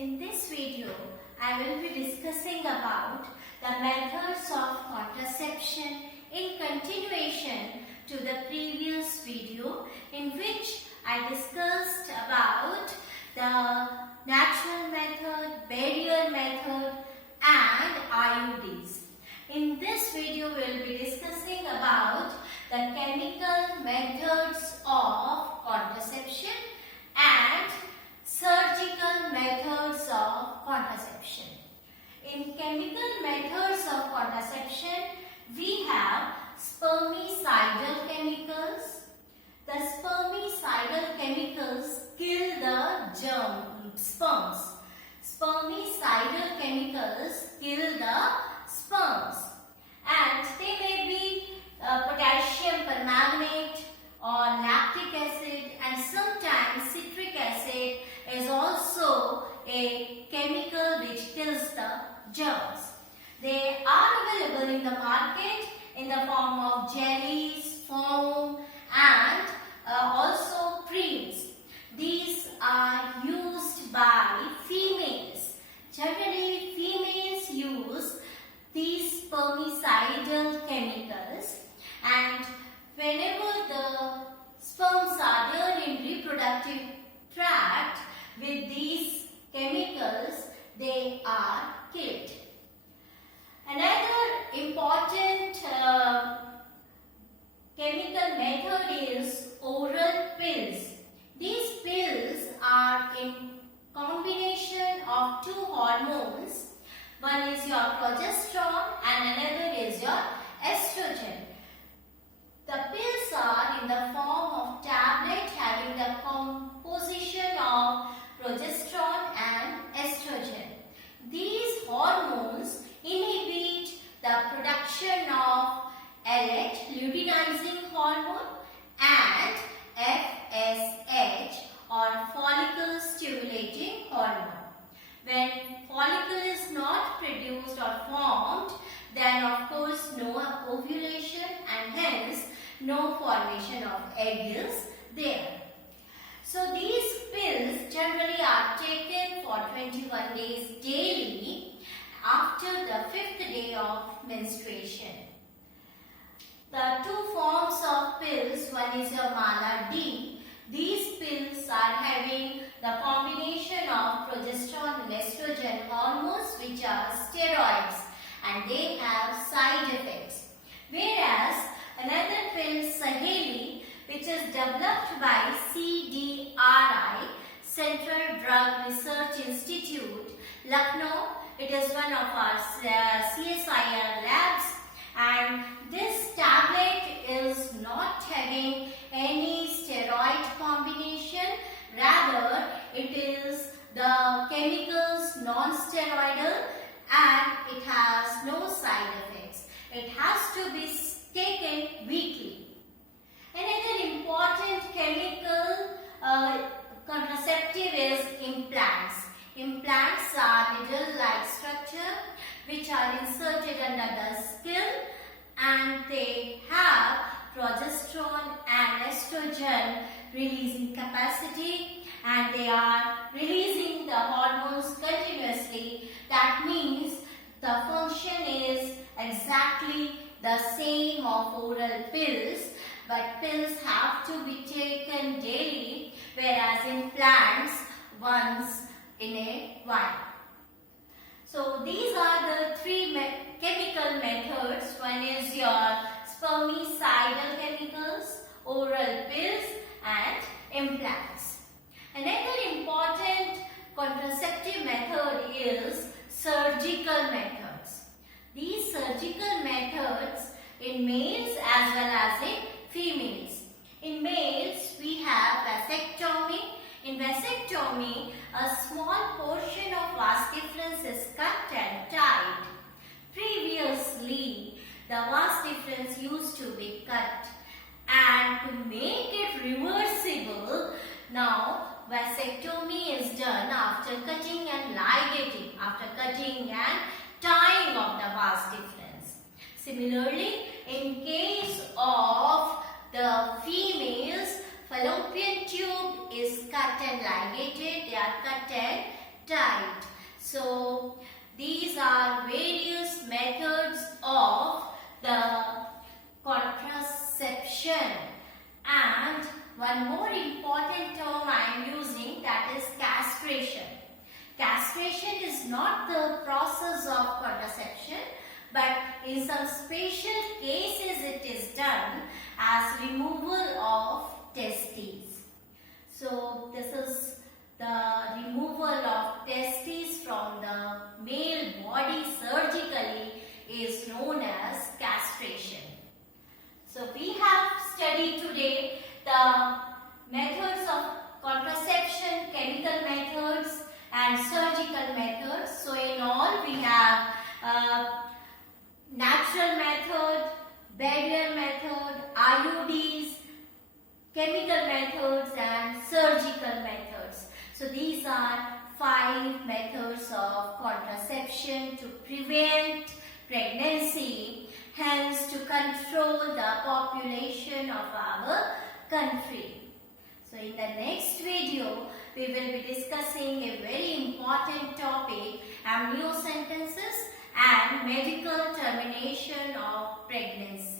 In this video, I will be discussing about the methods of contraception in continuation to the previous video in which I discussed about the natural method, barrier method and IUDs. In this video, we will be discussing about the chemical methods of contraception and surgical methods of contraception. In chemical methods of contraception, we have spermicidal chemicals. The spermicidal chemicals kill the sperms. Spermicidal chemicals kill the sperms, and they may be potassium permanganate or lactic acid, and sometimes citric acid is also a chemical which kills the germs. They are available in the market in the form of jellies, foam and also creams. These are used by females. Generally, females use these spermicidal chemicals, and whenever the sperms are there in reproductive tract with these chemicals, they are killed. Another important chemical method is oral pills. These pills are in combination of two hormones. One is your progesterone and another is your estrogen. The pills are in the form of tablet having the composition of progesterone and estrogen. These hormones inhibit the production of LH, luteinizing hormone, and FSH or follicle stimulating hormone. When follicle is not produced or formed, then of course no ovulation and hence no formation of egg is there. So these pills generally are taken for 21 days daily after the 5th day of menstruation. The two forms of pills, one is your Mala D. These pills are having the combination of progesterone and estrogen hormones which are steroids, and they have side effects. Whereas another pill, Saheli, which is developed by CDRI, Central Drug Research Institute, Lucknow. It is one of our CSIR labs, and this tablet is not having any steroid combination. Rather, it is the chemicals non-steroidal and it has no side effects. It has to be taken weekly. Another important chemical contraceptive is implants. Implants are needle-like structure which are inserted under the skin, and they have progesterone and estrogen releasing capacity, and they are releasing the hormones continuously. That means the function is exactly the same of oral pills, but pills have to be taken daily, whereas implants once in a while. So these are the three chemical methods. One is your spermicidal chemicals, oral pills and implants. Another important contraceptive method is surgical methods. These surgical methods in males as well as in females. In males, we have vasectomy. In vasectomy, a small portion of vas deferens is cut and tied. Previously, the vas deferens used to be cut, and to make it reversible, now vasectomy is done after cutting and ligating, after cutting and tying of the vas deferens. Similarly, in case of the females, fallopian tube is cut and ligated, they are cut and tied. one more important term I am using, that is castration. Castration is not the process of contraception, but in some special cases it is done as removal of testes. So this is the removal of testes from the male body surgically is known as castration. So we have studied today the methods of contraception, chemical methods and surgical methods. So in all we have natural method, barrier method, IUDs, chemical methods and surgical methods. So these are 5 methods of contraception to prevent pregnancy, hence to control the population of our country. So in the next video, we will be discussing a very important topic, amniocentesis and medical termination of pregnancy.